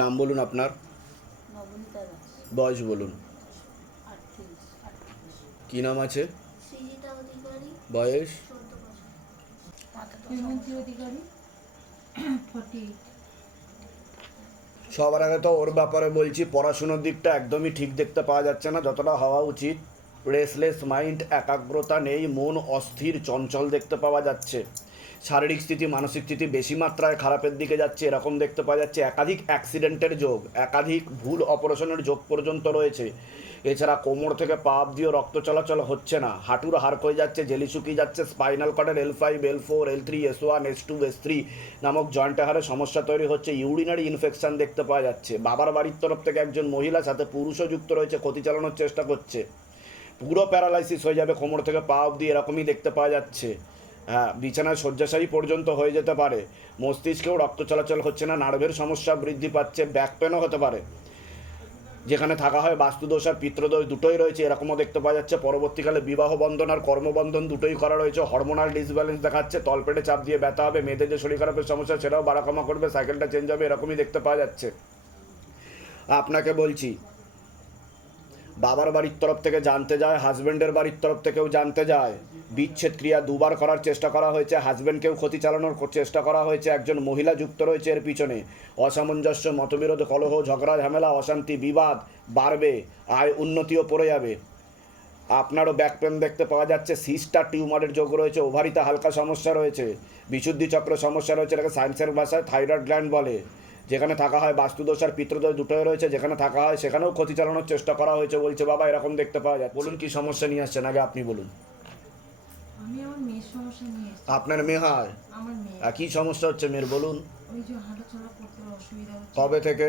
নাম বলুন আপনার? বয়স বলুন। কি নাম আছে? সৃজিতা বয়স? সবার আগে তো ওর ব্যাপারে বলছি পড়াশুনোর দিকটা একদমই ঠিক দেখতে পাওয়া যাচ্ছে না। যতটা হওয়া উচিত রেসলেস মাইন্ড একাগ্রতা নেই মন অস্থির চঞ্চল দেখতে পাওয়া যাচ্ছে। শারীরিক স্থিতি, মানসিক স্থিতি বেশি মাত্রায় খারাপের দিকে যাচ্ছে, এরকম দেখতে পাওয়া যাচ্ছে। একাধিক অ্যাক্সিডেন্টের যোগ, একাধিক ভুল অপারেশনের যোগ পর্যন্ত রয়েছে। এছাড়া কোমর থেকে পা অব্দিও রক্ত চলাচল হচ্ছে না। হাঁটুর হাড় হয়ে যাচ্ছে, জেলি শুকিয়ে যাচ্ছে, spinal কর্ডের L five L four L three S one S two S three নামক জয়েন্ট হারে সমস্যা তৈরি হচ্ছে। ইউরিনারি ইনফেকশন দেখতে পাওয়া যাচ্ছে। বাবার বাড়ির তরফ থেকে একজন মহিলা, সাথে পুরুষও যুক্ত রয়েছে, ক্ষতি চালানোর চেষ্টা করছে। পুরো প্যারালাইসিস হয়ে যাবে, কোমর থেকে পা অবধি এরকমই দেখতে পাওয়া যাচ্ছে। বিছানায় শয্যাশায়ী পর্যন্ত হয়ে যেতে পারে। মস্তিষ্কেও রক্ত চলাচল হচ্ছে না, নার্ভের সমস্যা বৃদ্ধি পাচ্ছে ব্যাক পেনও হতে পারে। যেখানে থাকা হয় বাস্তুদোষ আর পিত্রদোষ দুটোই রয়েছে, এরকমও দেখতে পাওয়া যাচ্ছে। পরবর্তীকালে বিবাহ বন্ধন আর কর্মবন্ধন দুটোই করা রয়েছে। হরমোনাল ডিসব্যালেন্স দেখাচ্ছে, তলপেটে চাপ দিয়ে ব্যথা হবে, মেয়েদের যে শরীর খারাপের সমস্যা, সেটাও বাড়াকমা করবে সাইকেলটা চেঞ্জ হবে, এরকমই দেখতে পাওয়া যাচ্ছে। আপনাকে বলছি বাবার বাড়ির তরফ থেকে জানতে যায় হাজব্যান্ডের বাড়ির তরফ থেকেও জানতে যায়। বিচ্ছেদ ক্রিয়া দুবার করার চেষ্টা করা হয়েছে হাজব্যান্ডকেও ক্ষতি চালানোর চেষ্টা করা হয়েছে, একজন মহিলা যুক্ত রয়েছে এর পিছনে। অসামঞ্জস্য, মতবিরোধ, কলহ, ঝগড়া, ঝামেলা, অশান্তি, বিবাদ বাড়বে, আয় উন্নতিও পড়ে যাবে। আপনারও ব্যাক পেন দেখতে পাওয়া যাচ্ছে, সিস্টার টিউমারের যোগ রয়েছে, ওভারিতে হালকা সমস্যা রয়েছে। বিশুদ্ধি চক্র সমস্যা রয়েছে, এটাকে সায়েন্সের ভাষায় থাইরয়েড গ্ল্যান্ড বলে। যেখানে থাকা হয় বাস্তুদোষ আর পিত্রদোষ দুটোই রয়েছে যেখানে থাকা হয় সেখানেও ক্ষতি চালানোর চেষ্টা করা হয়েছে বলছে বাবা এরকম দেখতে পাওয়া যায় বলুন কি সমস্যা নিয়ে আসছেন? আগে আপনি বলুন। আপনার মেয়ে হয়? আর কি সমস্যা হচ্ছে মেয়ের বলুন। কবে থেকে?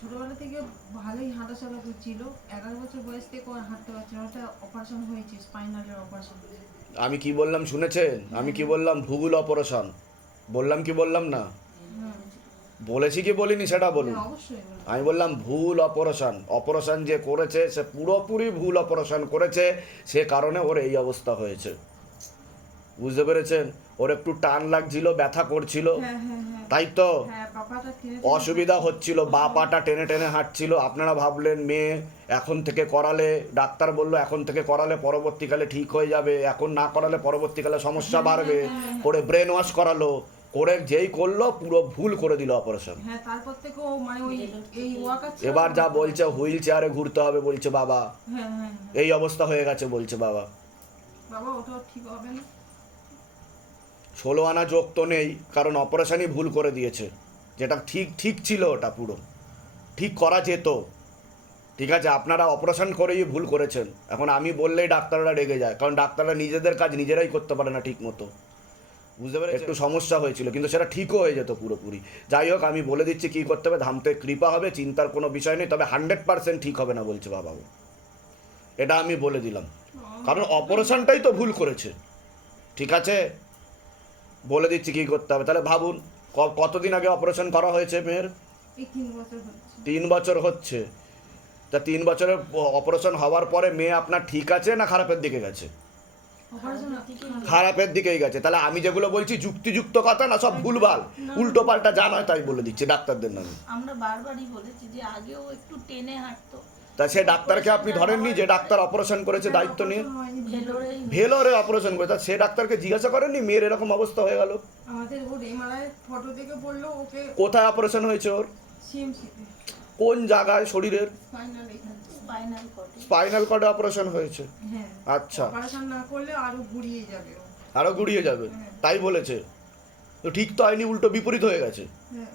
ছোটবেলা থেকে ভালোই হাঁটাচলা করছিল। এগারো বছর বয়স থেকে হাঁটতে ওটা অপারেশন হয়েছে স্পাইনালের অপারেশন আমি কি বললাম শুনেছেন? আমি কি বললাম? ভূগোল অপারেশন বললাম কি বললাম না? হ্যাঁ। বলেছি কি বলিনি সেটা বলুন। হ্যাঁ, বলুন। আমি বললাম ভুল অপারেশন। অপারেশন যে করেছে সে পুরোপুরি ভুল অপারেশন করেছে সে কারণে ওর এই অবস্থা হয়েছে। বুঝতে পেরেছেন? ওর একটু টান লাগছিল ব্যথা করছিল। হ্যাঁ হ্যাঁ তাই তো? অসুবিধা হচ্ছিল বা পাটা টেনে টেনে হাঁটছিল। আপনারা ভাবলেন মেয়ে এখন থেকে করালে ডাক্তার বলল এখন থেকে করালে পরবর্তীকালে ঠিক হয়ে যাবে। এখন না করালে পরবর্তীকালে সমস্যা বাড়বে। করে ব্রেন ওয়াশ করালো। করে যেই করল পুরো ভুল করে দিল অপারেশন হ্যাঁ তারপর থেকে ও মানে ওই এই এবার যা বলছে হুইল চেয়ারে ঘুরতে হবে বলছে বাবা। হ্যাঁ হ্যাঁ। এই অবস্থা হয়ে গেছে বলছে বাবা। বাবা ওটাও ঠিক হবে না। ষোলো আনা যোগ তো নেই কারণ অপারেশনই ভুল করে দিয়েছে। যেটা ঠিক ঠিক ছিল ওটা পুরো। ঠিক করা যেত। ঠিক আছে আপনারা অপারেশন করেই ভুল করেছেন। এখন আমি বললেই ডাক্তাররা রেগে যায় কারণ ডাক্তাররা নিজেদের কাজ নিজেরাই করতে পারে না ঠিক মতো একটু সমস্যা হয়েছিল কিন্তু সেটা ঠিকও হয়ে যেত পুরোপুরি। যাই হোক আমি বলে দিচ্ছি কী করতে হবে ধামতে কৃপা হবে চিন্তার কোনো বিষয় নেই তবে হান্ড্রেড পার্সেন্ট ঠিক হবে না বলছে বাবা এটা আমি বলে দিলাম। কারণ অপারেশনটাই তো ভুল করেছে। ঠিক আছে? বলে দিচ্ছি কী করতে হবে। তাহলে ভাবুন ক- কতদিন আগে অপারেশন করা হয়েছে মেয়ের? তিন বছর হচ্ছে। তিন বছর হচ্ছে। তা তিন বছরের অপারেশন হওয়ার পরে মেয়ে আপনার ঠিক আছে না খারাপের দিকে গেছে? খারাপের দিকেই গেছে। তাহলে আমি যেগুলো বলছি যুক্তিযুক্ত কথা না সব ভুলভাল। উল্টো পাল্টা যা নয় তাই বলে দিচ্ছি ডাক্তারদের নামে। আমরা বারবারই বলেছি যে আগেও একটু টেনে হাঁটতো। তা সে ডাক্তারকে আপনি ধরেননি যে ডাক্তার অপারেশন করেছে দায়িত্ব নিয়ে? ভেলোরে অপারেশন করে। তা সে ডাক্তারকে জিজ্ঞাসা করেননি? মেয়ের এরকম অবস্থা হয়ে গেল। কোথায় অপারেশন হয়েছে ওর? কোন জায়গায়? শরীরের? স্পাইনাল কর্ডে। অপারেশন হয়েছে? হ্যাঁ আচ্ছা। অপারেশন না করলে আরও ঘুরিয়ে যাবে আরও গুড়িয়ে যাবে? তাই বলেছে? তো ঠিক তো আইনি উল্টো বিপরীত হয়ে গেছে। হ্যাঁ।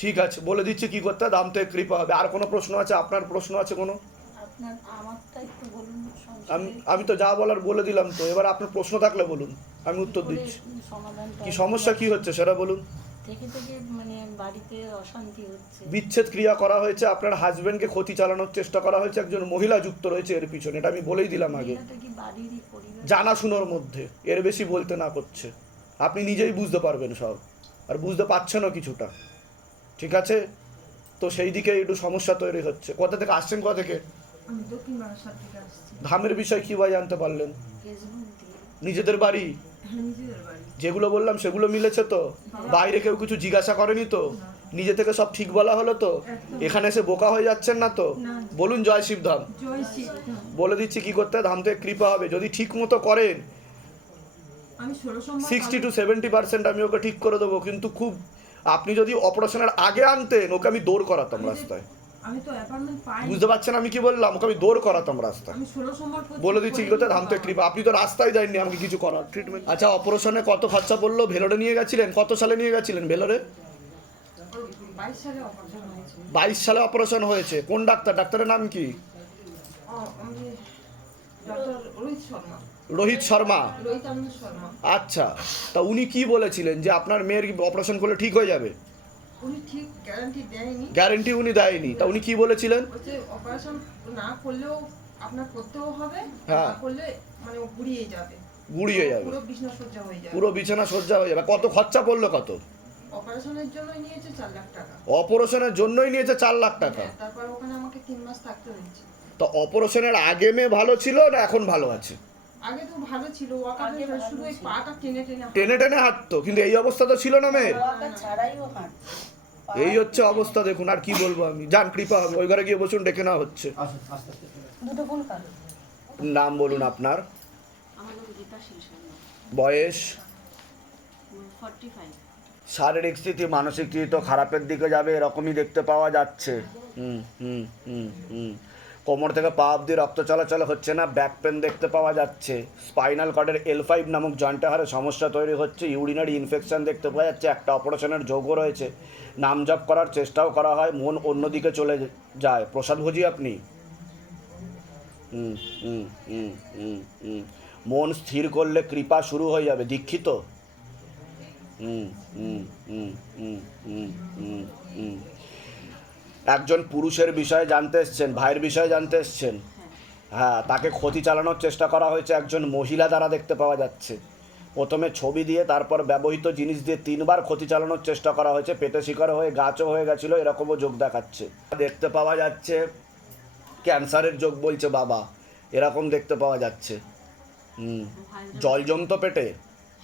ঠিক আছে বলে দিচ্ছি কি করতে দাম থেকে কৃপা হবে। আর কোনো প্রশ্ন আছে? আপনার প্রশ্ন আছে কোনো? আমি আমি তো যা বলার বলে দিলাম তো। এবার আপনার প্রশ্ন থাকলে বলুন। আমি উত্তর দিচ্ছি। কি সমস্যা কি হচ্ছে সেটা বলুন। থেকে থেকে মানে বাড়িতে অশান্তি হচ্ছে। বিচ্ছেদ ক্রিয়া করা হয়েছে আপনার হাজবেন্ডকে ক্ষতি চালানোর চেষ্টা করা হয়েছে একজন মহিলা যুক্ত রয়েছে এর পিছনে এটা আমি বলেই দিলাম আগে। মহিলাটা কি বাড়িরই পরিবার? জানাশুনোর মধ্যে এর বেশি বলতে না করছে। আপনি নিজেই বুঝতে পারবেন সব আর বুঝতে পারছেনও কিছুটা। ঠিক আছে? তো সেই দিকে একটু সমস্যা তৈরি হচ্ছে। কোথা থেকে আসছেন কোথা থেকে? আমি দক্ষিণ বারাসাত থেকে আসছি। ধামের বিষয় কীভাবে জানতে পারলেন? নিজেদের বাড়ি? যেগুলো বললাম সেগুলো মিলেছে তো? বাইরে কেউ কিছু জিজ্ঞাসা করেনি তো? নিজে থেকে সব ঠিক বলা হলো তো? এখানে এসে বোকা হয়ে যাচ্ছেন না তো? বলুন জয় শিবধাম জয় শ্রী বলে দিচ্ছি কি করতে? ধাম থেকে কৃপা হবে। যদি ঠিক মতো করেন সিক্সটি টু সেভেন্টি পার্সেন্ট আমি ওকে ঠিক করে দেবো। কিন্তু খুব, আপনি যদি অপারেশনের আগে আনতেন, ওকে আমি দৌড় করাতাম রাস্তায়। আমি তো অ্যাপার্টমেন্ট পাই বুঝতে পারছেন আমি কি বললাম? ওকে আমি দৌড় করাতাম রাস্তায়। আমি ষোলো সোমবার বলে দিচ্ছি কি করে করতে ধাম কৃপা। আপনি তো রাস্তায় যাননি আমাকে কিছু করার। ট্রিটমেন্ট আচ্ছা অপারেশনে কত খরচা পড়ল? ভেলোরে নিয়ে গেছিলেন? কত সালে নিয়ে গেছিলেন? ভেলোরে? বাইশ সালে অপারেশন হয়েছে। বাইশ সালে অপারেশন হয়েছে। কোন ডাক্তার? ডাক্তারের নাম কি? ও, আমি ডক্টর রোহিত শর্মা। আচ্ছা তা উনি কি বলেছিলেন যে আপনার মেয়ের অপারেশন করলে ঠিক হয়ে যাবে? উনি ঠিক গ্যারান্টি দেয়নি। গ্যারেন্টি উনি দেয়নি। তা উনি কি বলেছিলেন? হচ্ছে অপারেশন না করলেও আপনার করতেও হবে হ্যাঁ। করলে মানে গুড়িয়ে যাবে। গুড়িয়ে যাবে পুরো বিছনা সজ্জা হয়ে যাবে। পুরো বিছানা সজ্জা হয়ে যাবে। কত খরচা পড়ল কত? অপারেশনের জন্য নিয়েছে চার লাখ টাকা। অপারেশনের জন্যই নিয়েছে চার লাখ টাকা। হ্যাঁ, তারপর ওখানে আমাকে তিন মাস থাকতে হয়েছে। তো অপারেশনের আগে মেয়ে ভালো ছিল না এখন ভালো আছে? আগে তো ভালো ছিল ওয়াকার শুধু ওই পাটা টেনে টেনে। টেনে টেনে হাঁটতো কিন্তু এই অবস্থা তো ছিল না মেয়ের। এই হচ্ছে অবস্থা দেখুন আর কি বলব আমি। যান কৃপা হবে ওই ঘরে গিয়ে বসুন ডেকে নেওয়া হচ্ছে। নাম বলুন আপনার। আমার নাম গীতা শীল বয়স? শারীরিক স্থিতি মানসিক স্থিতি তো খারাপের দিকে যাবে এরকমই দেখতে পাওয়া যাচ্ছে। হুম হুম হুম হুম। কোমর থেকে পা অব্দি রক্ত চলাচল হচ্ছে না ব্যাক পেন দেখতে পাওয়া যাচ্ছে। স্পাইনাল কর্ডের এল ফাইভ নামক জয়েন্টে হারে সমস্যা তৈরি হচ্ছে ইউরিনারি ইনফেকশন দেখতে পাওয়া যাচ্ছে, একটা অপারেশনের যোগও রয়েছে। নাম জপ করার চেষ্টাও করা হয়, মন অন্যদিকে চলে যায়। প্রসাদ ভোজি আপনি? মন স্থির করলে কৃপা শুরু হয়ে যাবে, দীক্ষিত? হুম হুম হুম হুম হুম হুম হুম। একজন পুরুষের বিষয়ে জানতে এসছেন ভাইয়ের বিষয়ে জানতে এসছেন। হ্যাঁ তাকে ক্ষতি চালানোর চেষ্টা করা হয়েছে একজন মহিলা দ্বারা দেখতে পাওয়া যাচ্ছে। প্রথমে ছবি দিয়ে তারপর ব্যবহৃত জিনিস দিয়ে তিনবার ক্ষতি চালানোর চেষ্টা করা হয়েছে। পেটে শিকার হয়ে গাছও হয়ে গেছিল এরকমও যোগ দেখাচ্ছে। দেখতে পাওয়া যাচ্ছে ক্যান্সারের যোগ বলছে বাবা এরকম দেখতে পাওয়া যাচ্ছে। হুম জল জমতো পেটে?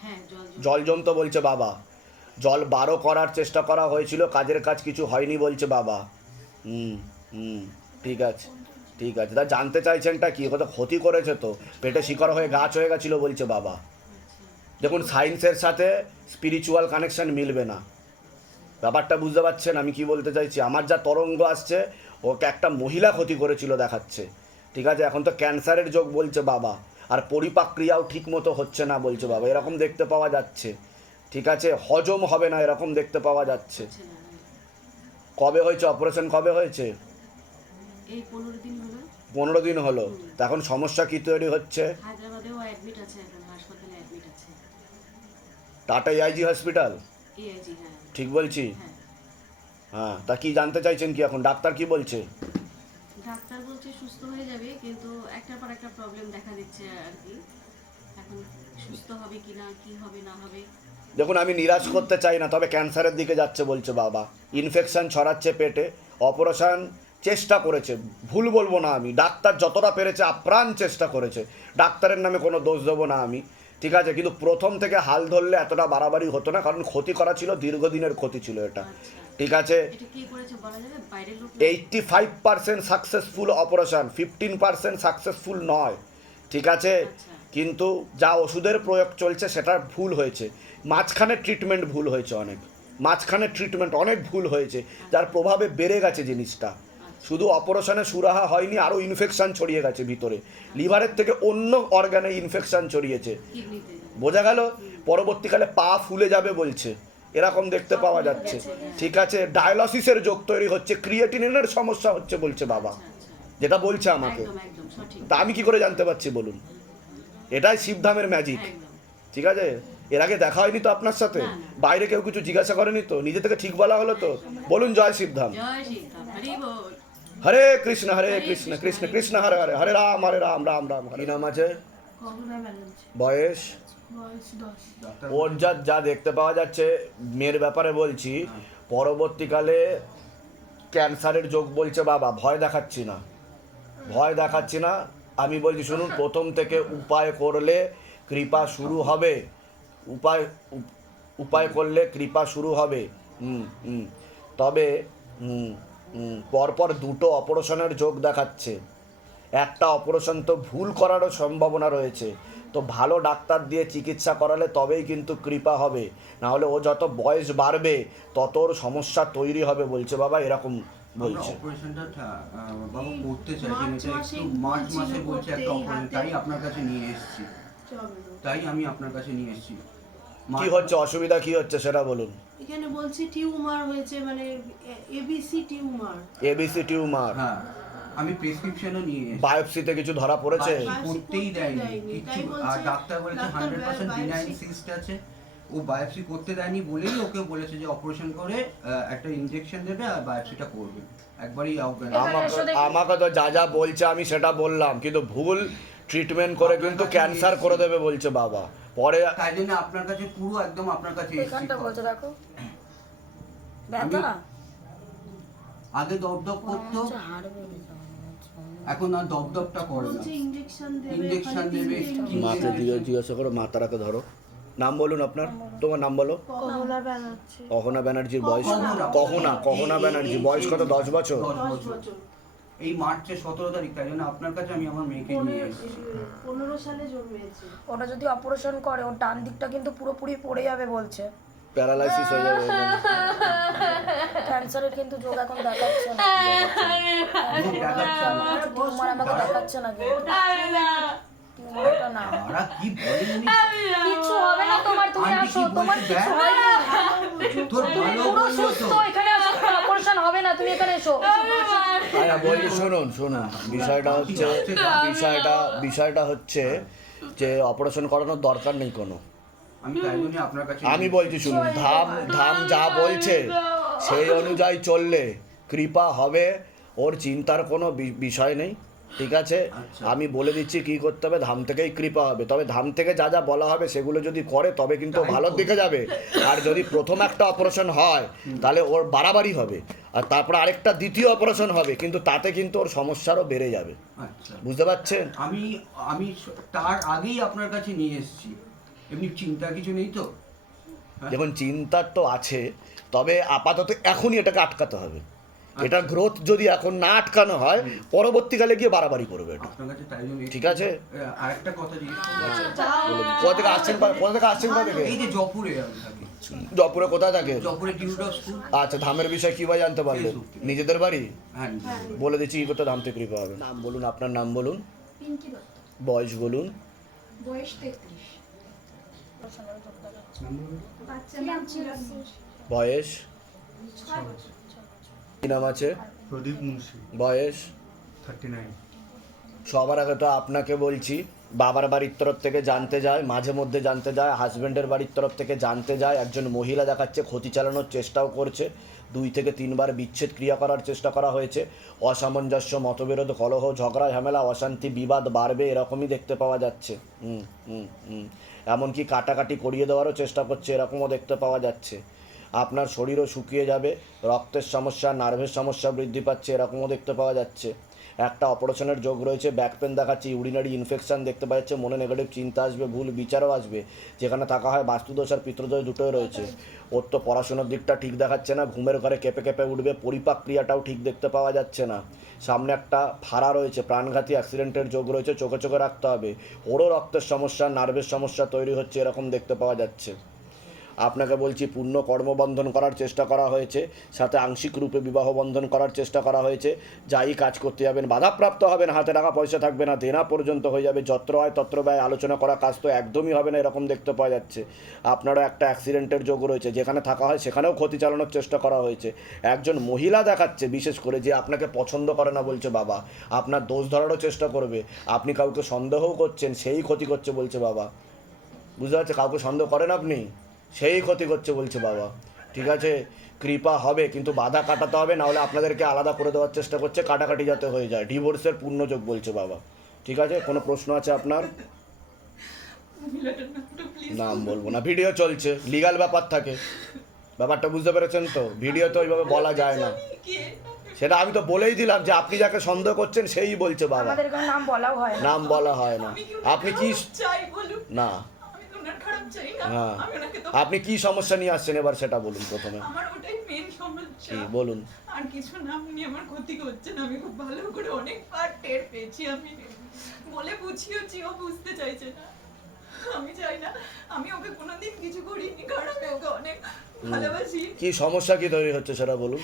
হ্যাঁ জল জমতো বলছে বাবা। জল বারো করার চেষ্টা করা হয়েছিল কাজের কাজ কিছু হয়নি বলছে বাবা। হুম হুম, ঠিক আছে ঠিক আছে। তা জানতে চাইছেনটা কি? কত ক্ষতি করেছে তো। পেটে শিকড় হয়ে গাছ হয়ে গেছিল বলছে বাবা। দেখুন সায়েন্সের সাথে স্পিরিচুয়াল কানেকশন মিলবে না। ব্যাপারটা বুঝতে পারছেন? আমি কি বলতে চাইছি? আমার যা তরঙ্গ আসছে, ওকে একটা মহিলা ক্ষতি করেছিল দেখাচ্ছে। ঠিক আছে? এখন তো ক্যান্সারের যোগ বলছে বাবা। আর পরিপাক্রিয়াও ঠিক মতো হচ্ছে না বলছে বাবা। এরকম দেখতে পাওয়া যাচ্ছে। ঠিক আছে? হজম হবে না এরকম দেখতে পাওয়া যাচ্ছে। কবে হয়েছে? অপারেশন কবে হয়েছে? পনেরো দিন হলো। পনেরো তা এখন সমস্যা কি তৈরি হচ্ছে? টাটা এআইজি হসপিটাল হ্যাঁ। ঠিক বলছি? হ্যাঁ। হ্যাঁ তা কি জানতে চাইছেন কি এখন? ডাক্তার কি বলছে? ডাক্তার বলছে সুস্থ হয়ে যাবে কিন্তু একটার পর একটা প্রবলেম দেখা দিচ্ছে আর কি। এখন সুস্থ হবে কি না কি হবে না হবে দেখুন আমি নিরাশ করতে চাই না তবে ক্যান্সারের দিকে যাচ্ছে বলছে বাবা। ইনফেকশান ছড়াচ্ছে পেটে অপারেশন চেষ্টা করেছে। ভুল বলব না আমি ডাক্তার যতটা পেরেছে আপ্রাণ চেষ্টা করেছে। ডাক্তারের নামে কোনো দোষ দেবো না আমি ঠিক আছে? কিন্তু প্রথম থেকে হাল ধরলে এতটা বাড়াবাড়ি হতো না কারণ ক্ষতি করা ছিল দীর্ঘদিনের ক্ষতি ছিল এটা ঠিক আছে? Eighty five percent successful operation fifteen percent successful নয় ঠিক আছে? আচ্ছা। কিন্তু যা ওষুধের প্রয়োগ চলছে সেটা ভুল হয়েছে। মাঝখানে ট্রিটমেন্ট ভুল হয়েছে অনেক। মাঝখানে ট্রিটমেন্ট অনেক ভুল হয়েছে যার প্রভাবে বেড়ে গেছে জিনিসটা। শুধু অপারেশনে সুরাহা হয়নি আরও ইনফেকশান ছড়িয়ে গেছে ভিতরে। লিভারের থেকে অন্য অর্গানে ইনফেকশান ছড়িয়েছে। বোঝা গেল? পরবর্তীকালে পা ফুলে যাবে বলছে। এরকম দেখতে পাওয়া যাচ্ছে। ঠিক আছে? ডায়ালসিসের যোগ তৈরি হচ্ছে ক্রিয়েটিনের সমস্যা হচ্ছে বলছে বাবা। যেটা বলছে আমাকে। তা আমি কি করে জানতে পারছি বলুন? এটাই শিবধামের ম্যাজিক ঠিক আছে? এর আগে দেখা হয়নি তো আপনার সাথে। বাইরে কেউ কিছু জিজ্ঞাসা করেনি তো? নিজে থেকে ঠিক বলা হলো তো? বলুন জয় শিবধাম হরি হরে কৃষ্ণ হরে কৃষ্ণ কৃষ্ণ কৃষ্ণ হরে হরে হরে। রাম হরে রাম রাম রাম হরে নাম আছে? বয়স? ওর যা যা দেখতে পাওয়া যাচ্ছে মেয়ের ব্যাপারে বলছি পরবর্তীকালে ক্যান্সারের যোগ বলছে বাবা ভয় দেখাচ্ছি না। ভয় দেখাচ্ছি না। আমি বলছি, শুনুন, প্রথম থেকে উপায় করলে কৃপা শুরু হবে। উপায় উপ- উপায় করলে কৃপা শুরু হবে। তবে পরপর দুটো অপারেশনের যোগ দেখাচ্ছে। একটা অপারেশন তো ভুল করারও সম্ভাবনা রয়েছে। তো ভালো ডাক্তার দিয়ে চিকিৎসা করালে তবেই কিন্তু কৃপা হবে। নাহলে ও যত বয়স বাড়বে, তত ওর সমস্যা তৈরি হবে বলছে বাবা, এরকম আমরা অপারেশনটা বাবু করতে চাইছেন এটা একটু মার্চ মাসে বলছে একটা অপারেশন তাই আপনার কাছে নিয়ে এসেছি। তাই আমি আপনার কাছে নিয়ে এসেছি। কি হচ্ছে অসুবিধা কি হচ্ছে সেটা বলুন। এখানে বলছে টিউমার হয়েছে মানে এবিসি টিউমার। ABC tumour. হ্যাঁ আমি প্রেসক্রিপশনও নিয়ে এসেছি। বায়োপসিতে কিছু ধরা পড়েছে? করতেই দেয়নি কিছু আর ডাক্তার বলেছে হান্ড্রেড পার্সেন্ট বিনাইন সিস্ট আছে। ও বায়োপসি করতে দেয়নি বলেই ওকে বলেছে যে অপারেশন করে একটা ইনজেকশন দেবে আর বায়োপসিটা করবে। একবারই আমাকে তো যা যা বলছে আমি সেটা বললাম কিন্তু ভুল ট্রিটমেন্ট করে কিন্তু ক্যান্সার করে দেবে বলছে বাবা। পরে তাই জন্য আপনার কাছে পুরো একদম আপনার কাছে আগে দপদপ করতো এখন আর দপদপটা করে না। ইনজেকশন দেবে মাকে দেবে। জিজ্ঞেস করো মা তারাকে ধরো। নাম বলুন আপনার? তোমার নাম বলো। ব্যানার্জি। ব্যানার্জির বয়স। কখনা কখনা ব্যানার্জি বয়স কত? দশ বছর? এই মার্চের সতেরো তারিখ তাই জন্য আপনার কাছে আমি আমার মেয়েকে নিয়ে এসেছি। পনেরো সালে জন্মেছে ওটা যদি অপারেশন করে ওর ডান দিকটা কিন্তু পুরোপুরি পড়ে যাবে বলছে। প্যারালাইসিস হয়ে যাবে ক্যান্সারের কিন্তু যোগ এখন দেখাচ্ছে না। দেখাচ্ছে না। টিউমার আমাকে দেখাচ্ছে না কিন্তু টিউমারটা না। কি বলে হবে না তোমার তুমি আসো তোমার কিছু? হবে না। তোর ভালো পুরো সুস্থ এখানে আসো অপারেশন হবে না তুমি এখানে এসো। বলছি শুনুন শুনুন। বিষয়টা হচ্ছে বিষয়টা বিষয়টা হচ্ছে যে অপারেশন করানোর দরকার নেই কোনো। আমি তাই জন্য আপনার কাছে আমি বলছি শুনুন ধাম ধাম যা বলছে সেই অনুযায়ী চললে কৃপা হবে ওর চিন্তার কোনো বিষয় নেই। ঠিক আছে? আচ্ছা। আমি বলে দিচ্ছি কি করতে হবে ধাম থেকেই কৃপা হবে। তবে ধাম থেকে যা যা বলা হবে সেগুলো যদি করে তবে কিন্তু ভালোর দিকে যাবে। আর যদি প্রথম একটা অপারেশন হয় তাহলে ওর বাড়াবাড়ি হবে। আর তারপর আরেকটা দ্বিতীয় অপারেশন হবে কিন্তু তাতে কিন্তু ওর সমস্যারও বেড়ে যাবে। আচ্ছা। বুঝতে পারছেন? আমি আমি তার আগেই আপনার কাছে নিয়ে এসেছি। এমনি চিন্তা কিছু নেই তো? দেখুন চিন্তার তো আছে তবে আপাতত এখনই এটাকে আটকাতে হবে। এটা গ্রোথ যদি এখন না আটকানো হয় পরবর্তীকালে গিয়ে বাড়াবাড়ি করবে এটা। ঠিক আছে? আহ, আরেকটা কথা জিজ্ঞেস করব। বলুন। কোথা থেকে আসছেন কোথা থেকে আসছেন কোথা থেকে এই যে জপুরে কোথায় থাকে? আচ্ছা ধামের বিষয়ে কীভাবে জানতে পারলেন? নিজেদের বাড়ি? হ্যাঁ বলে দিচ্ছি কি করতে ধাম থেকে কৃপা হবে। নাম বলুন আপনার নাম বলুন। পিঙ্কি বয়স বলুন। বয়স তেত্রিশ। কি নাম আছে? প্রদীপ মুন্সি। বয়স? থার্টি নাইন সবার আগে তো আপনাকে বলছি বাবার বাড়ির তরফ থেকে জানতে যায় মাঝে মধ্যে জানতে যায় হাজব্যান্ডের বাড়ির তরফ থেকে জানতে যায় একজন মহিলা দেখাচ্ছে ক্ষতি চালানোর চেষ্টাও করছে দুই থেকে তিনবার বিচ্ছেদ ক্রিয়া করার চেষ্টা করা হয়েছে অসামঞ্জস্য মতবিরোধ কলহ ঝগড়া ঝামেলা অশান্তি বিবাদ বাড়বে এরকমই দেখতে পাওয়া যাচ্ছে। হুম হুম হুম। এমনকি কাটাকাটি করিয়ে দেওয়ারও চেষ্টা করছে এরকমও দেখতে পাওয়া যাচ্ছে। আপনার শরীরও শুকিয়ে যাবে, রক্তের সমস্যা, নার্ভের সমস্যা বৃদ্ধি পাচ্ছে, এরকমও দেখতে পাওয়া যাচ্ছে। একটা অপারেশনের যোগ রয়েছে ব্যাক পেন দেখাচ্ছে ইউরিনারি ইনফেকশন দেখতে পাওয়া যাচ্ছে, মনে নেগেটিভ চিন্তা আসবে, ভুল বিচারও আসবে। যেখানে থাকা হয় বাস্তুদোষ আর পিতৃদোষ দুটোই রয়েছে। ওর তো পড়াশোনার দিকটা ঠিক দেখাচ্ছে না, ঘুমের ঘরে কেঁপে কেঁপে উঠবে, পরিপাক ক্রিয়াটাও ঠিক দেখতে পাওয়া যাচ্ছে না। সামনে একটা ফাড়া রয়েছে, প্রাণঘাতী অ্যাক্সিডেন্টের যোগ রয়েছে, চোখে চোখে রাখতে হবে। ওরও রক্তের সমস্যা, নার্ভের সমস্যা তৈরি হচ্ছে, এরকম দেখতে পাওয়া যাচ্ছে। আপনাকে বলছি, পূর্ণ কর্মবন্ধন করার চেষ্টা করা হয়েছে, সাথে আংশিক রূপে বিবাহ বন্ধন করার চেষ্টা করা হয়েছে। যাই কাজ করতে যাবেন, বাধাপ্রাপ্ত হবেন, হাতে টাকা পয়সা থাকবে না, দেনা পর্যন্ত হয়ে যাবে, যত্র হয় তত্র ব্যয়, আলোচনা করা কাজ তো একদমই হবে না, এরকম দেখতে পাওয়া যাচ্ছে। আপনারও একটা অ্যাক্সিডেন্টের যোগ রয়েছে, যেখানে থাকা হয় সেখানেও ক্ষতি চালানোর চেষ্টা করা হয়েছে। একজন মহিলা দেখাচ্ছে, বিশেষ করে যে আপনাকে পছন্দ করে না বলছে বাবা, আপনার দোষ ধরারও চেষ্টা করবে, আপনি কাউকে সন্দেহও করছেন, সেই ক্ষতি করছে বলছে বাবা। বুঝতে পারছে কাউকে সন্দেহ করেন আপনি? সেই ক্ষতি করছে বলছে বাবা। ঠিক আছে? কৃপা হবে কিন্তু বাধা কাটাতে হবে না হলে আপনাদেরকে আলাদা করে দেওয়ার চেষ্টা করছে কাটাকাটি যাতে হয়ে যায়। ডিভোর্সের পূর্ণযোগ বলছে বাবা। ঠিক আছে? কোনো প্রশ্ন আছে আপনার? নাম বলব না। ভিডিও চলছে লিগাল ব্যাপার থাকে। ব্যাপারটা বুঝতে পেরেছেন তো? ভিডিও তো ওইভাবে বলা যায় না। সেটা আমি তো বলেই দিলাম যে আপনি যাকে সন্দেহ করছেন সেই বলছে বাবা। আমাদের নাম বলাও হয় না। নাম বলা হয় না। আপনি কি না। হ্যাঁ। আপনি কি সমস্যা নিয়ে আসছেন? এবার সেটা বলুন প্রথমে। আমার ওটাই মেন সমস্যা। বলুন। আর কিছু না উনি আমার ক্ষতি করছেন। আমি খুব ভালো করে অনেকবার টের পেয়েছি। আমি বলে বুঝিয়েছি ও বুঝতে চাইছে না। আমি চাই না আমি ওকে কোনোদিন কিছু করিনি কারণ আমি ওকে অনেক ভালোবাসি। কি সমস্যা কি তৈরি হচ্ছে সেটা বলুন।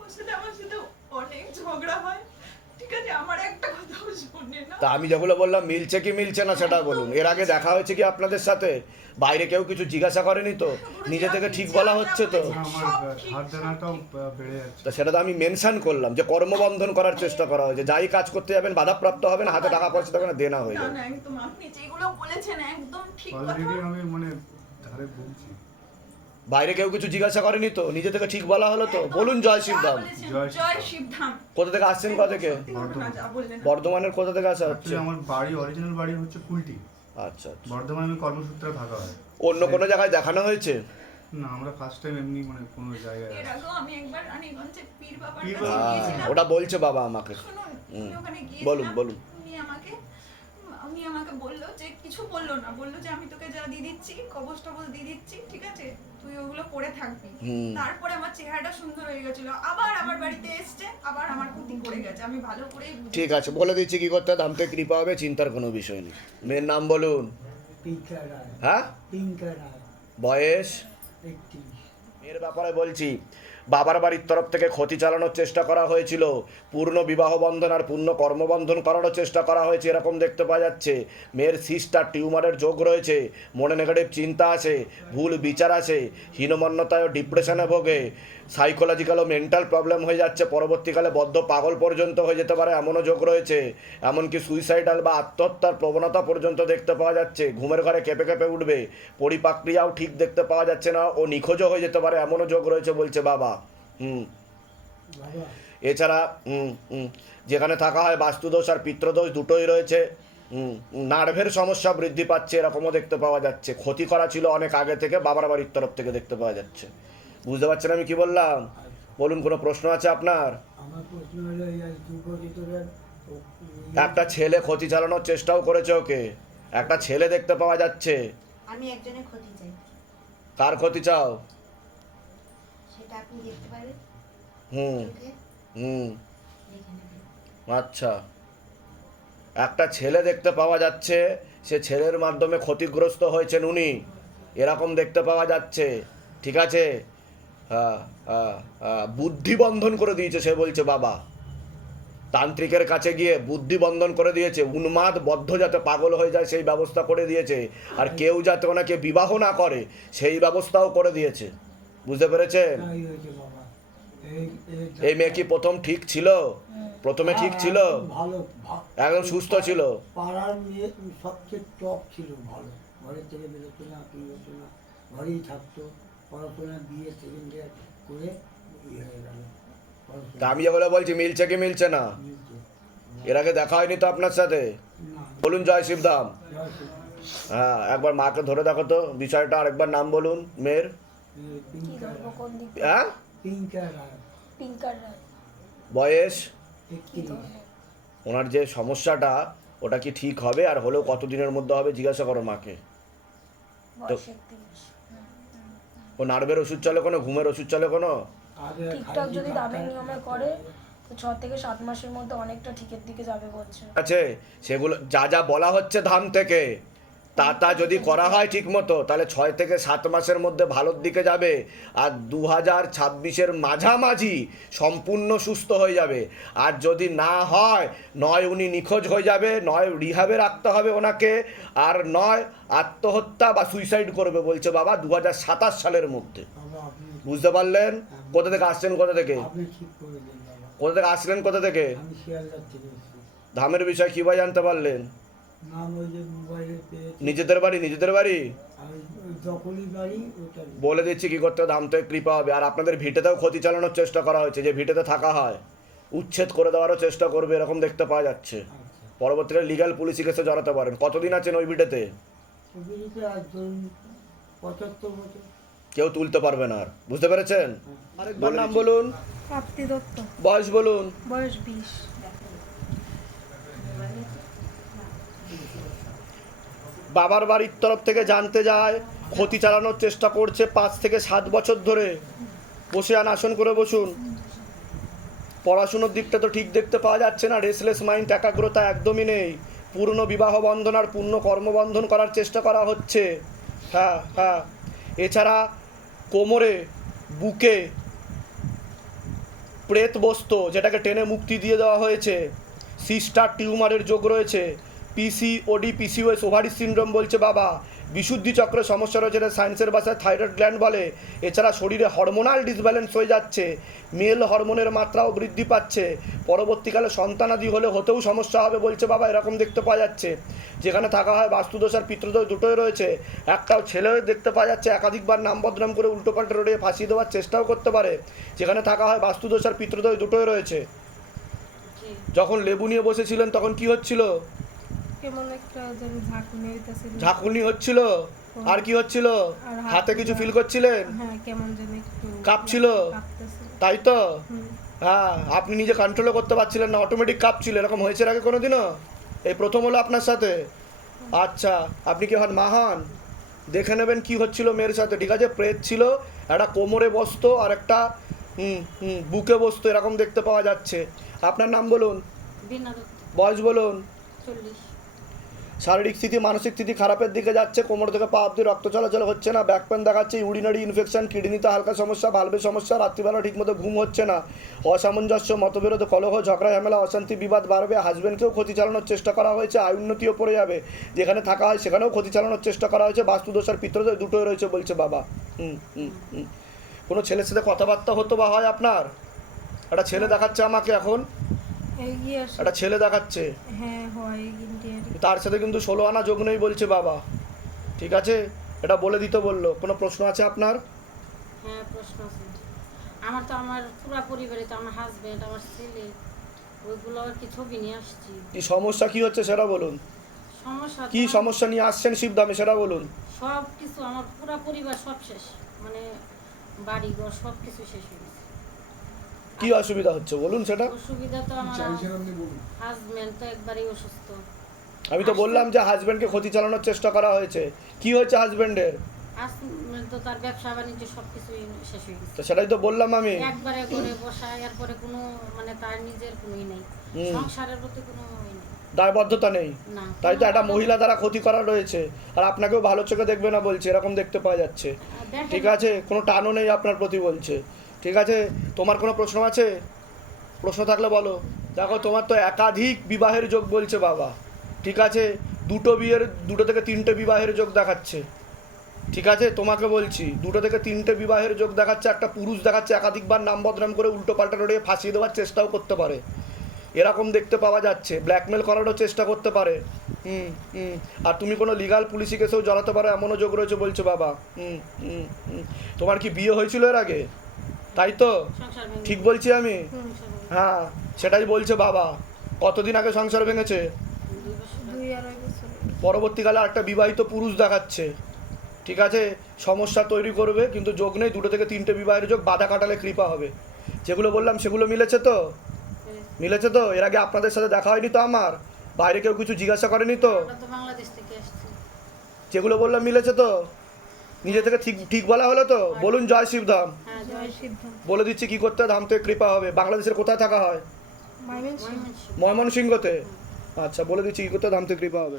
ওর সাথে আমার সাথে অনেক ঝগড়া হয়। ঠিক আছে আমার না তা আমি যেগুলো বললাম মিলছে কি মিলছে না সেটা বলুন। এর আগে দেখা হয়েছে কি আপনাদের সাথে? বাইরে কেউ কিছু জিজ্ঞাসা করেনি তো? নিজে থেকে ঠিক বলা হচ্ছে তো? তা সেটা তো আমি মেনশন করলাম যে কর্মবন্ধন করার চেষ্টা করা হয়েছে। যাই কাজ করতে যাবেন বাধাপ্রাপ্ত হবেন হাতে টাকা পয়সা থাকবে না দেনা হয়ে যাবে। একদম ঠিক আমি মানে ধারে বলছি। বাইরে কেউ কিছু জিজ্ঞাসা করেনি তো? নিজে থেকে ঠিক বলা হলো তো? বলুন জয় শিবধাম। যা জয় জয় শিবধাম। কোথা থেকে আসছেন কোথা থেকে? বর্ধমানের কোথা থেকে আসা হচ্ছে? আমার বাড়ি অরিজিনাল বাড়ি হচ্ছে কুলটি। আচ্ছা আচ্ছা। বর্ধমানে আমি কর্মসূত্রে থাকা হয়। অন্য কোনো জায়গায় দেখানো হয়েছে? না আমরা ফার্স্ট টাইম এমনি মানে কোনো জায়গায় এর। আগেও আমি একবার রানীগঞ্জে পীর বাবার কাছে গিয়েছিলাম। ওটা বলছে বাবা আমাকে। বলুন, বলুন। উনি আমাকে উনি আমাকে বলল যে কিছু বলল না। বলল যে আমি তোকে যা দিয়ে দিচ্ছি কবজ টবজ দিয়ে দিচ্ছি ঠিক আছে? তুই ওগুলো পরে থাকবি। হুম। তারপরে আমার চেহারাটা সুন্দর হয়ে গেছিল। আবার আমার বাড়িতে এসছে আবার আমার ক্ষতি করে গেছে। আমি ভালো করেই বুঝি ঠিক আছে বলে দিচ্ছি কি করতে হবে? ধামতে কৃপা হবে চিন্তার কোনো বিষয় নেই। মেয়ের নাম বলুন। হ্যাঁ? বয়স? এর ব্যাপারে বলছি বাবার বাড়ির তরফ থেকে ক্ষতি চালানোর চেষ্টা করা হয়েছিল। পূর্ণ বিবাহ বন্ধন আর পূর্ণ কর্মবন্ধন করারও চেষ্টা করা হয়েছে, এরকম দেখতে পাওয়া যাচ্ছে। মেয়ের সিস্টার টিউমারের যোগ রয়েছে, মনে নেগেটিভ চিন্তা আছে ভুল বিচার আছে হীনমন্যতায় ও ডিপ্রেশনে ভোগে। সাইকোলজিক্যাল ও মেন্টাল প্রবলেম হয়ে যাচ্ছে, পরবর্তীকালে বদ্ধ পাগল পর্যন্ত হয়ে যেতে পারে, এমনও যোগ রয়েছে। এমনকি সুইসাইডাল বা আত্মহত্যার প্রবণতা পর্যন্ত দেখতে পাওয়া যাচ্ছে, ঘুমের ঘরে কেঁপে কেঁপে উঠবে পরিপাক্রিয়াও ঠিক দেখতে পাওয়া যাচ্ছে না, ও নিখোঁজও হয়ে যেতে পারে, এমনও যোগ রয়েছে বলছে বাবা। হুম। এছাড়া হুম হুম যেখানে থাকা হয় বাস্তুদোষ আর পিত্রদোষ দুটোই রয়েছে। নার্ভের সমস্যা বৃদ্ধি পাচ্ছে এরকমও দেখতে পাওয়া যাচ্ছে। ক্ষতি করা ছিল অনেক আগে থেকে বাবার বাড়ির তরফ থেকে দেখতে পাওয়া যাচ্ছে। বুঝতে পারছেন আমি কি বললাম? বলুন কোনো প্রশ্ন আছে আপনার? আমার প্রশ্ন হলো এই আজ দু বছর ধরে ও- একটা ছেলে ক্ষতি চালানোর চেষ্টাও করেছে ওকে। একটা ছেলে দেখতে পাওয়া যাচ্ছে। আমি একজনের ক্ষতি চাই। কার ক্ষতি চাও? সেটা আপনি দেখতে পারেন। হুম। হুম। আচ্ছা। একটা ছেলে দেখতে পাওয়া যাচ্ছে, সে ছেলের মাধ্যমে ক্ষতিগ্রস্ত হয়েছেন উনি। এরকম দেখতে পাওয়া যাচ্ছে, ঠিক আছে? বুদ্ধি বন্ধন করে দিয়েছে, সে বলছে, বাবা, তান্ত্রিকের কাছে গিয়ে বুদ্ধি বন্ধন করে দিয়েছে, উন্মাদ বদ্ধ যাতে পাগল হয়ে যায়, সেই ব্যবস্থা করে দিয়েছে। আর কেউ যাতে ওনাকে বিবাহ না করে, সেই ব্যবস্থাও করে দিয়েছে। বুঝতে পেরেছেন? এই মেয়ে কি প্রথম ঠিক ছিল? প্রথমে ঠিক ছিল? ভালো একদম সুস্থ ছিল? পাড়ার মেয়ে সবচেয়ে টপ ছিল ভালো। ঘরের থেকে বেরোতো না কি হতো না ঘরেই থাকতো। পড়াশোনা বিয়ে সেকেন্ড ইয়ার করে ইয়ে হয়ে গেল। তা আমি যেগুলো বলছি মিলছে কি মিলছে না? এর আগে দেখা হয়নি তো আপনার সাথে? বলুন জয় শিবধাম হ্যাঁ একবার মাকে ধরে দেখো তো বিষয়টা আরেকবার নাম বলুন মেয়ের। হ্যাঁ? পিঙ্কার রায় বয়স? ওনার যে সমস্যাটা ওটা কি ঠিক হবে? আর হলেও কতদিনের মধ্যে হবে জিজ্ঞাসা করো মাকে। একত্রিশ। ও নার্ভের ওষুধ চলে কোনো? ঘুমের ওষুধ চলে কোনো? ঠিকঠাক যদি দামের নিয়মে করে তো ছ থেকে সাত মাসের মধ্যে অনেকটা ঠিকের দিকে যাবে বলছে। আছে সেগুলো যা যা বলা হচ্ছে ধাম থেকে তা তা যদি করা হয় ঠিক মতো তাহলে ছয় থেকে সাত মাসের মধ্যে ভালোর দিকে যাবে আর দু হাজার ছাব্বিশের মাঝামাঝি সম্পূর্ণ সুস্থ হয়ে যাবে। আর যদি না হয় নয় উনি নিখোঁজ হয়ে যাবে নয় রিহাবে রাখতে হবে ওনাকে আর নয় আত্মহত্যা বা সুইসাইড করবে বলছে বাবা দু হাজার সাতাশ সালের মধ্যে। বুঝতে পারলেন? কোথা থেকে আসছেন কোথা থেকে? কোথা থেকে আসলেন কোথা থেকে? ধামের বিষয় কীভাবে জানতে পারলেন? নাম ওই যে মোবাইলে পেয়েছি নিজেদের বাড়ি নিজেদের বাড়ি? বলে দিচ্ছি কি করতে ধাম থেকে কৃপা হবে। আর আপনাদের ভিটেতেও ক্ষতি চালানোর চেষ্টা করা হয়েছে যে ভিটেতে থাকা হয়। উচ্ছেদ করে দেওয়ারও চেষ্টা করবে এরকম দেখতে পাওয়া যাচ্ছে। আচ্ছা। পরবর্তীকালে লিগাল পুলিশি কেসে জড়াতে পারেন। কতদিন আছেন ওই ভিটেতে? কেউ তুলতে পারবে না আর। বুঝতে পেরেছেন? আরেকবার নাম বলুন। প্রাপ্তি বয়স বলুন। বয়স বিশ। বাবার বাড়ির তরফ থেকে জানতে যায়, ক্ষতি চালানোর চেষ্টা করছে পাঁচ থেকে সাত বছর ধরে। বসে আন, আসন করে বসুন। পড়াশুনোর দিকটা তো ঠিক দেখতে পাওয়া যাচ্ছে না রেসলেস মাইন্ড একাগ্রতা একদমই নেই। পূর্ণ বিবাহ বন্ধন আর পূর্ণ কর্মবন্ধন করার চেষ্টা করা হচ্ছে। হ্যাঁ হ্যাঁ। এছাড়া কোমরে, বুকে প্রেত বস্তু যেটাকে টেনে মুক্তি দিয়ে দেওয়া হয়েছে। সিস্টার টিউমারের যোগ রয়েছে। পিসি ওডি পিসিওএস ওভারি সিনড্রোম বলছে বাবা। বিশুদ্ধি চক্রের সমস্যা রয়েছে এটা সায়েন্সের ভাষায় থাইরয়েড গ্ল্যান্ড বলে। এছাড়া শরীরে হরমোনাল ডিসব্যালেন্স হয়ে যাচ্ছে। মেল হরমোনের মাত্রাও বৃদ্ধি পাচ্ছে। পরবর্তীকালে সন্তানাদি হলে হতেও সমস্যা হবে বলছে বাবা এরকম দেখতে পাওয়া যাচ্ছে। যেখানে থাকা হয় বাস্তুদোষ আর পিতৃদোষ দুটোই রয়েছে। একটাও ছেলে দেখতে পাওয়া যাচ্ছে একাধিকবার নাম বদনাম করে উল্টোপাল্টা রোডে ফাঁসিয়ে দেওয়ার চেষ্টাও করতে পারে। যেখানে থাকা হয় বাস্তুদোষ আর পিতৃদোষ দুটোই রয়েছে। যখন লেবু নিয়ে বসেছিলেন তখন কি হচ্ছিল? কেমন একটা যেন ঝাঁকুনি হইতাছিল। ঝাঁকুনি হচ্ছিল? আর কি হচ্ছিল? হাতে কিছু ফিল করছিলেন? হ্যাঁ কেমন যেন একটু কাঁপছিল? তাই তো? হ্যাঁ আপনি নিজে কন্ট্রোলও করতে পারছিলেন না অটোমেটিক কাঁপছিল এরকম হয়েছে আগে কোনোদিনও? এই প্রথম হলো আপনার সাথে? আচ্ছা আপনি কি হন মা হন? দেখে নেবেন কি হচ্ছিল মেয়ের সাথে ঠিক আছে? প্রেত ছিল একটা কোমরে বসতো আর একটা হুম হুম বুকে বসতো এরকম দেখতে পাওয়া যাচ্ছে। আপনার নাম বলুন? বয়স বলুন? চল্লিশ। শারীরিক স্থিতি, মানসিক স্থিতি খারাপের দিকে যাচ্ছে, কোমর থেকে পা অব্দি রক্ত চলাচল হচ্ছে না ব্যাক পেন দেখাচ্ছে ইউরিনারি ইনফেকশন কিডনিতে হালকা সমস্যা ভালভের সমস্যা, রাত্রিবেলা ঠিকমতো ঘুম হচ্ছে না। অসামঞ্জস্য, মতবিরোধ, কলহ, ঝগড়া, ঝামেলা, অশান্তি, বিবাদ বাড়বে হাজব্যান্ডকেও ক্ষতি চালানোর চেষ্টা করা হয়েছে, আয় উন্নতিও পড়ে যাবে। যেখানে থাকা হয় সেখানেও ক্ষতি চালানোর চেষ্টা করা হয়েছে বাস্তুদোষ আর দুটোই রয়েছে বলছে বাবা। হুম হুম হুম। কোনো ছেলের সাথে কথাবার্তা হতো বা হয় আপনার? একটা ছেলে দেখাচ্ছে আমাকে এখন। একটা ছেলে দেখাচ্ছে। হ্যাঁ তার সাথে কিন্তু ষোলো আনা যোগ নেই বলছে বাবা। ঠিক আছে? এটা বলে দিতে বলল। কোনো প্রশ্ন আছে আপনার? হ্যাঁ প্রশ্ন আছে। আমার তো আমার পুরো পরিবারে তো আমার হাজবেন্ড আমার ছেলে ওইগুলো আর কি ছবি নিয়ে আসছি। কি সমস্যা কি হচ্ছে সেটা বলুন। সমস্যা কি সমস্যা নিয়ে আসছেন শিবদামে সেটা বলুন। সব কিছু আমার পুরো পরিবার সব শেষ। মানে বাড়ি ঘর সব কিছু শেষ হয়ে কি অসুবিধা হচ্ছে? বলুন সেটা। অসুবিধা তো আমার হাজবেন্ড তো একবারেই অসুস্থ। আমি তো বললাম যে হাজব্যান্ডকে ক্ষতি চালানোর চেষ্টা করা হয়েছে। কি হয়েছে হাজব্যান্ডের হাজবেন্ড তো তার ব্যবসা বাণিজ্য সব কিছুই শেষ হয়ে গেছে। তো সেটাই তো বললাম আমি। একবারে করে বসা এরপরে কোনো মানে তার নিজের কোনোই নেই। সংসারের প্রতি কোনো দায়বদ্ধতা নেই। তাই তো একটা মহিলা দ্বারা ক্ষতি করা রয়েছে। আর আপনাকেও ভালো চোখে দেখবে না বলছে এরকম দেখতে পাওয়া যাচ্ছে। ঠিক আছে? কোনো টানও নেই আপনার প্রতি বলছে। ঠিক আছে? তোমার কোনো প্রশ্ন আছে? প্রশ্ন থাকলে বলো। দেখো, তোমার তো একাধিক বিবাহের যোগ বলছে বাবা। ঠিক আছে? দুটো বিয়ের, দুটো থেকে তিনটে বিবাহের যোগ দেখাচ্ছে। ঠিক আছে? তোমাকে বলছি, দুটো থেকে তিনটে বিবাহের যোগ দেখাচ্ছে, একটা পুরুষ দেখাচ্ছে, একাধিকবার নাম বদনাম করে উল্টো পাল্টা রোডে ফাঁসিয়ে দেওয়ার চেষ্টাও করতে পারে। এরকম দেখতে পাওয়া যাচ্ছে। ব্ল্যাকমেল করারও চেষ্টা করতে পারে। হুম হুম। আর তুমি কোনো লিগাল পুলিশি কেসেও জড়াতে পারো, এমনও যোগ রয়েছে বলছে বাবা। হুম হুম। তোমার কি বিয়ে হয়েছিল এর আগে? তাই তো? ঠিক বলছি আমি? হ্যাঁ সেটাই বলছে বাবা। কতদিন আগে সংসার ভেঙেছে? পরবর্তীকালে একটা বিবাহিত পুরুষ দেখাচ্ছে। ঠিক আছে? সমস্যা তৈরি করবে কিন্তু যোগ নেই দুটো থেকে তিনটে বিবাহের যোগ বাধা কাটালে কৃপা হবে। যেগুলো বললাম সেগুলো মিলেছে তো? মিলেছে। তো? এর আগে আপনাদের সাথে দেখা হয়নি তো আমার? বাইরে কেউ কিছু জিজ্ঞাসা করেনি তো? যেগুলো বললাম মিলেছে তো? নিজে থেকে ঠিক ঠিক বলা হলো তো? বলুন জয় শিবধাম হ্যাঁ বলে দিচ্ছি কি করতে হয়, ধাম থেকে কৃপা হবে। বাংলাদেশের কোথায় থাকা হয়? ময়মনসিংহ। ময়মনসিংহ ময়মনসিংহতে। আচ্ছা বলে দিচ্ছি কি করতে হয়, ধাম থেকে কৃপা হবে।